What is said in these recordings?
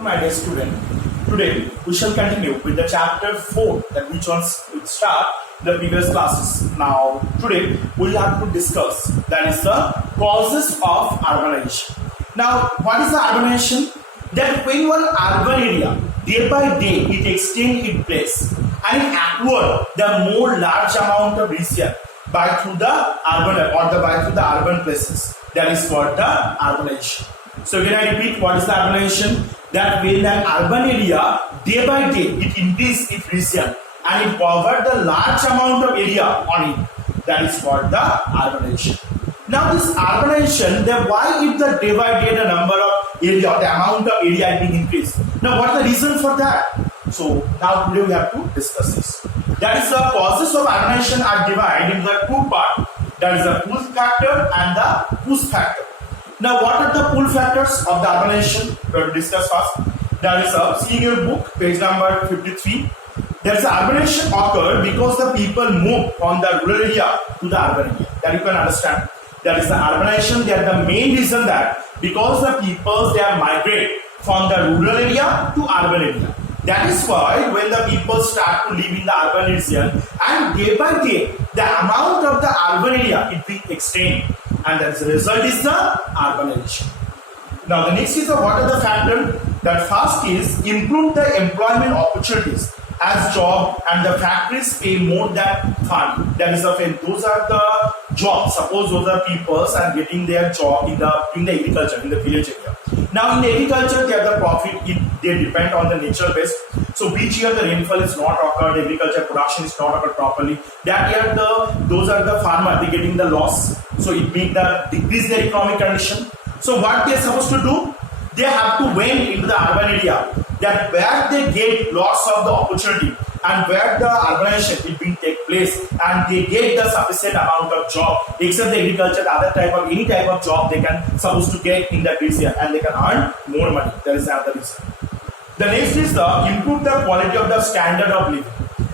My dear student, today we shall continue with the chapter 4 that which ones will start the previous classes. Now today we have to discuss that is the causes of urbanization. Now what is the urbanization? That when one urban area day by day it extends its place and it acquire the more large amount of region by through the urban or the by through the urban places. That is called the urbanization. So again I repeat, what is the urbanization? That when an urban area day by day it increases its region and it covers the large amount of area on it. That is called the urbanization. Now this urbanization, then why if the day by day the number of area, the amount of area is being increased? Now what is the reason for that? So now today we have to discuss this. That is the causes of urbanization are divided into the two parts. That is the pull factor and the push factor. Now what are the pull factors of the urbanization? We have to discuss first. That is see in your book, page number 53. There is urbanization occurred because the people move from the rural area to the urban area. That you can understand. That is the urbanization. They are the main reason that because the people they are migrate from the rural area to urban area. That is why when the people start to live in the urban region and day by day the amount of the urban area it will extend, and as a result is the urbanization. Now the next is the what are the factors? That first is improve the employment opportunities as job and the factories pay more than farming. That is those are the jobs. Suppose those are people are getting their job in the agriculture in the village area. Now in the agriculture they have the profit. They depend on the natural base. So which year the rainfall is not occurred, the agriculture production is not occurred properly. That year those are the farmer they getting the loss. So it means the decrease their economic condition. So what they are supposed to do? They have to went into the urban area. That where they get lots of the opportunity and where the urbanization it will take place and they get the sufficient amount of job except the agriculture, the other type of any type of job they can supposed to get in that region and they can earn more money. That is another reason. The next is the improve the quality of the standard of living.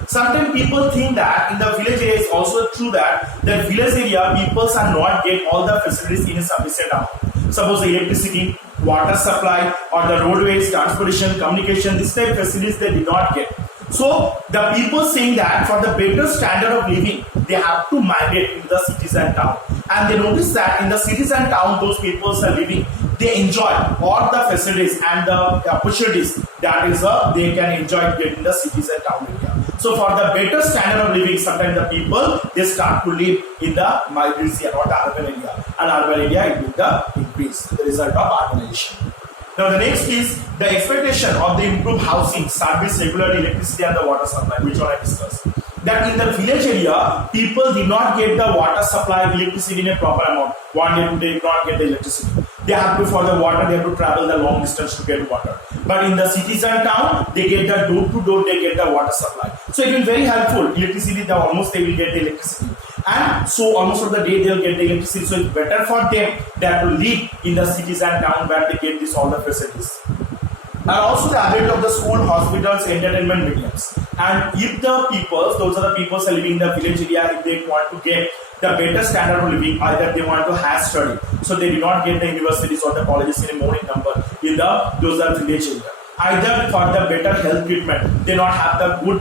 Sometimes people think that in the village area is also true that the village area people are not get all the facilities in a sufficient amount. Suppose the electricity, water supply or the roadways, transportation, communication, this type of facilities they did not get. So the people saying that for the better standard of living, they have to migrate into the cities and town. And they notice that in the cities and town, those people are living, they enjoy all the facilities and the opportunities that is they can enjoy getting the cities and town area. So for the better standard of living, sometimes the people they start to live in the migratory or the urban area, and urban area it will the increase the result of urbanization. Now the next is the expectation of the improved housing, service, regular electricity and the water supply, which one I discussed. That in the village area, people did not get the water supply, electricity in a proper amount. One day, 2 days, did not get the electricity. They have to, for the water, they have to travel the long distance to get water. But in the cities and town, they get the door to door, they get the water supply. So it will be very helpful. Electricity, they will get the electricity. And so almost of the day they will get the electricity. So it's better for them that to live in the cities and town where they get all the facilities. And also the ability of the school, hospitals, entertainment mediums. And if the people, those are the people who are living in the village area, if they want to get the better standard of living, either they want to have study, so they do not get the universities or the colleges in a more in number in those are village area. Either for the better health treatment, they not have the good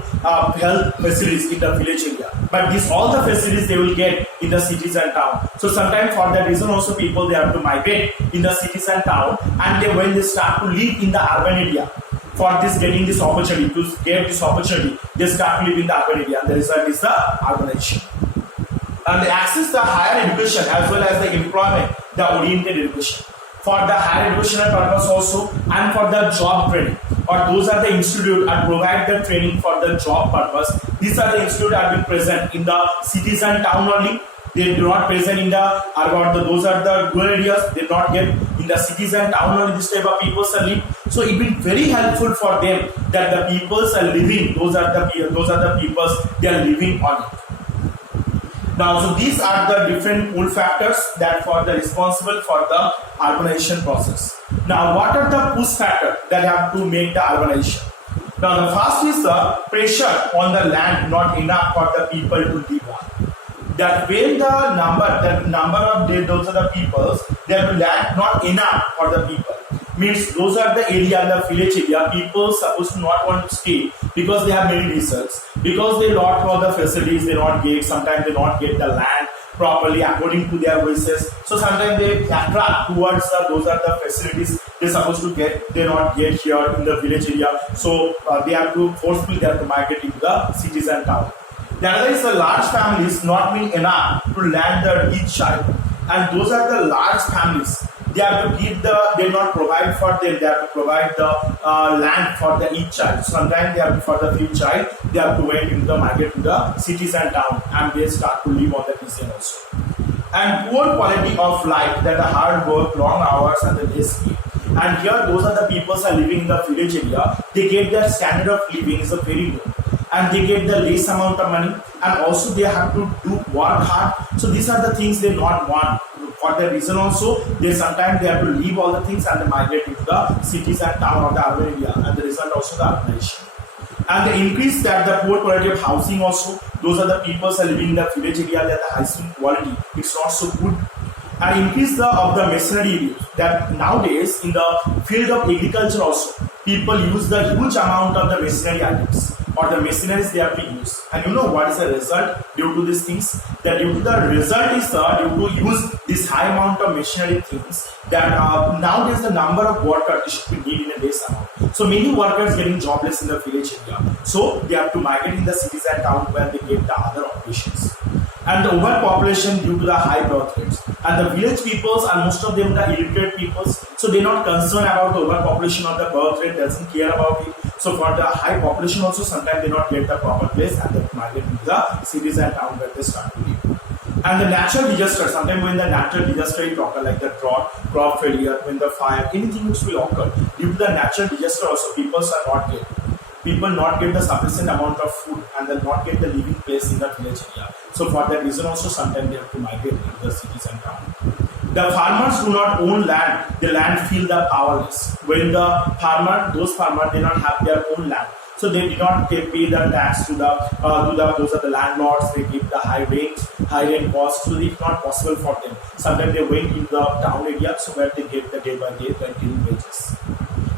health facilities in the village area. But these all the facilities they will get in the cities and town. So sometimes for that reason also people they have to migrate in the cities and town, and when they start to live in the urban area, for this getting this opportunity, to get this opportunity, they start to live in the urban area, and the result is the urbanization. And they access the higher education as well as the employment, the oriented education. For the higher educational purpose also and for the job training, or those are the institute and provide the training for the job purpose. These are the institute that have been present in the cities and town only. They do not present in the urban. Those are the rural areas. They do not get in the cities and town only. This type of people are living. So it will be very helpful for them that the peoples are living. Those are the peoples they are living on it. Now, so these are the different pull factors that for the responsible for the urbanization process. Now, what are the push factors that have to make the urbanization? Now, the first is the pressure on the land not enough for the people to live on. That when the number of those are the peoples, they have land not enough for the people. Means those are the area, the village area, people supposed to not want to stay because they have many results, because they not all the facilities they not get, sometimes they not get the land properly according to their wishes. So sometimes they attract towards those are the facilities they supposed to get, they not get here in the village area. So they have to forcefully they have to migrate into the cities and town. The other is the large families not being enough to land their each child, and those are the large families. They have to give they not provide for them. They have to provide the land for the each child. Sometimes they have to, for the few child, they have to wait into the migrate to the cities and town, and they start to live on the region also. And poor quality of life, that the hard work, long hours, and the escape. And here, those are the people are living in the village area. They get their standard of living is a very low, and they get the less amount of money, and also they have to do work hard. So these are the things they not want. For that reason also, they sometimes they have to leave all the things and they migrate into the cities and town or the urban area, and the result also the urbanization. And the increase that the poor quality of housing also, those are the people are living in the village area that the housing quality it's not so good. And increase of the machinery use, that nowadays in the field of agriculture also, people use the huge amount of the machinery items or the machineries they have to use. And you know what is the result due to these things? That due to the result is due to use this high amount of machinery things, that nowadays the number of workers should be needed in a day's amount. So many workers getting jobless in the village area. So they have to migrate in the cities and town where they get the other occupations. And the overpopulation due to the high birth rates. And the village peoples are most of them the illiterate peoples, so they're not concerned about the overpopulation or the birth rate, doesn't care about it. So for the high population also, sometimes they not get the proper place and they migrate into the cities and town where they start to live. And the natural disaster, sometimes when the natural disaster will occur, like the drought, crop failure, when the fire, anything which will occur, due to the natural disaster also, people not get the sufficient amount of food, and they'll not get the living place in the village area. So for that reason also, sometimes they have to migrate into the cities and towns. The farmers do not own land, the land feel the powerless. When those farmers they not have their own land, so they did not pay the tax to those are the landlords. They give the high rent cost, so it's not possible for them. Sometimes they went in the town area, so where they get the day by day daily wages.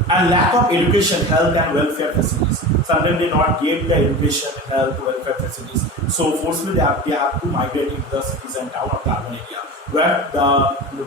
And lack of education, health and welfare facilities. Sometimes they not get the education, health, welfare facilities. So forcefully they have to migrate into the cities and town of the urban area, where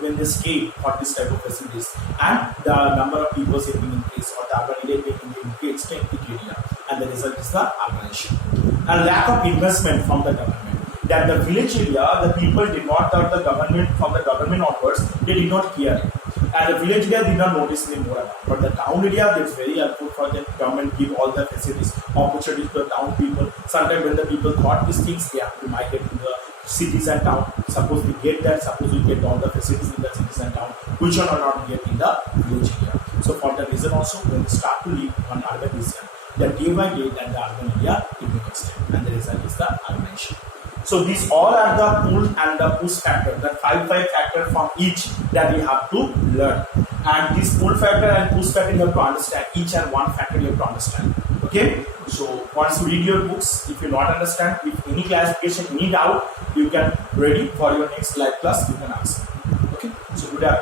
when they stay for this type of facilities, and the number of people getting increased or the urban area getting increased in the area, and the result is the urbanization. And lack of investment from the government. That the village area, the people did not tell the government from the government onwards, they did not hear it. And the village area did not notice anymore about. But the town area, it's very helpful for the government give all the facilities, opportunities to the town people. Sometimes when the people thought these things, they have to migrate to the cities and town. Suppose we get that, suppose we get all the facilities in the cities and town, which are not get in the village area. So for that reason also, when we start to live on urban area, then day by day, then the urban area will be extended, and the result is the urbanization. So these all are the pull and the push factor, the five factor from each that we have to learn. And this pull factor and push factor you have to understand, each and one factor you have to understand. Okay, so once you read your books, if you not understand, if any clarification, any doubt, you can ready for your next live class, you can ask.